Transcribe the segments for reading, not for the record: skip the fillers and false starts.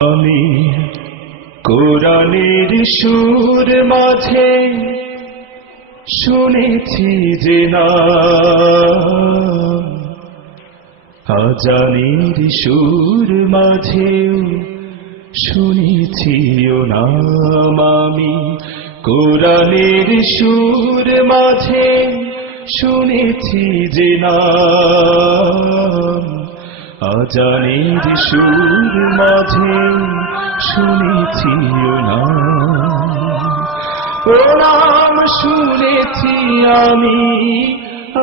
আমি কোরআনের সুর মাঝে শুনেছি যে নাম, আজানের সুর মাঝেও শুনেছি ও নাম। আমি কোরআনের সুর মাঝে শুনেছি যে নাম, আজানের সুর মাঝে শুনেছি ও নাম। ও নাম শুনেছি আমি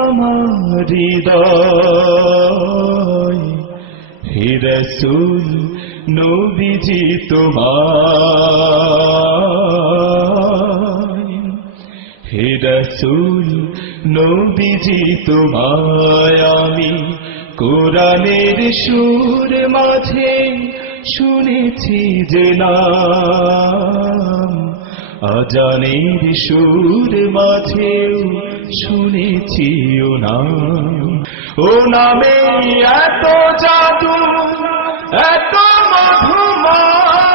আমার হৃদয়, হে রাসূল নবীজি তোমায়, হে রাসূল নবীজি তোমায় আমি কোরআনের সুর মাঝে শুনেছি যে নাম, আজানের সুর মাঝেও শুনেছি ও নাম। ও নামে এত জাদু এত মধুময়,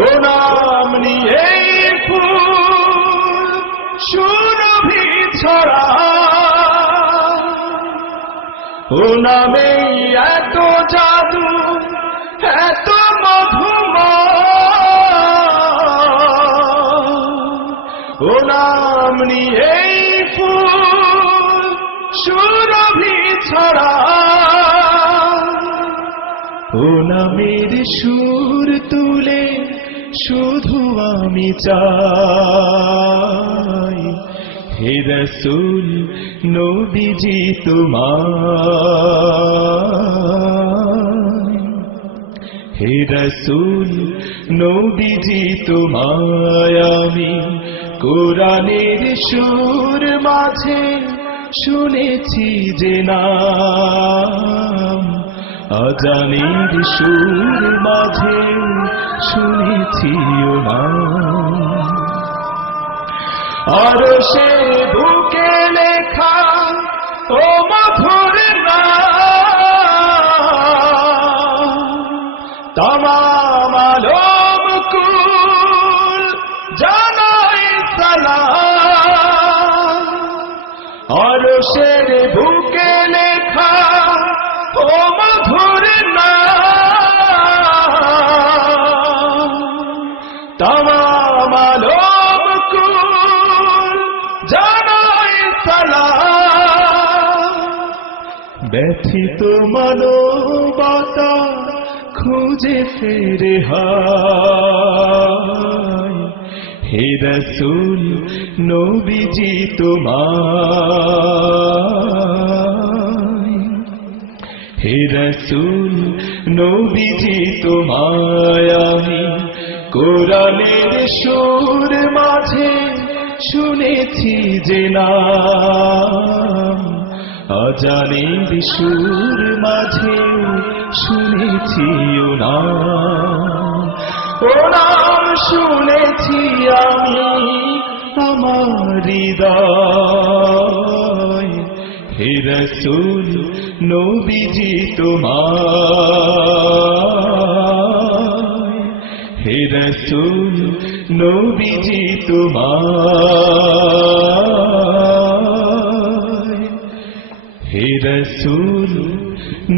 ও নাম নিয়ে ফুল সুরভি ছড়ায়, ও নামে এত জাদু এত মধুময়, ও নাম নিয়ে ফুল সুরভি ছড়ায়। ও নামের সুর তুলে শুধু আমি চাই, হে রাসূল নবীজি তোমায়, হে রাসূল নবীজি তোমায় আমি কোরআনের সুর মাঝে শুনেছি যে নাম, আজানের সুর মাঝে শুনেছি ও নাম। আরশে বুকে লেখা ও মধুর নাম, তামাম আলম কুল জানাই সালাম। আরশের বুকে লেখা ও মধুর নাম, তামাম আলম কুল জানাই সালাম। ব্যথিত মানবতা খুঁজে ফেরে হায়, হে রাসূল নবীজি তোমায়, হে রাসূল নবীজি তোমায় আমি কোরআনের সুর মাঝে শুনেছি যে নাম, আজানের সুর মাঝে শুনেছি ও নাম। ও নাম শুনেছি আমি আমার হৃদয়, হে রাসূল নবীজি তোমায়, হে রাসূল নবীজি তোমায়, হে রাসূল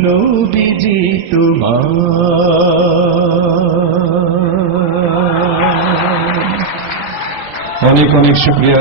নবীজি তোমায়। অনেক অনেক শুকরিয়া।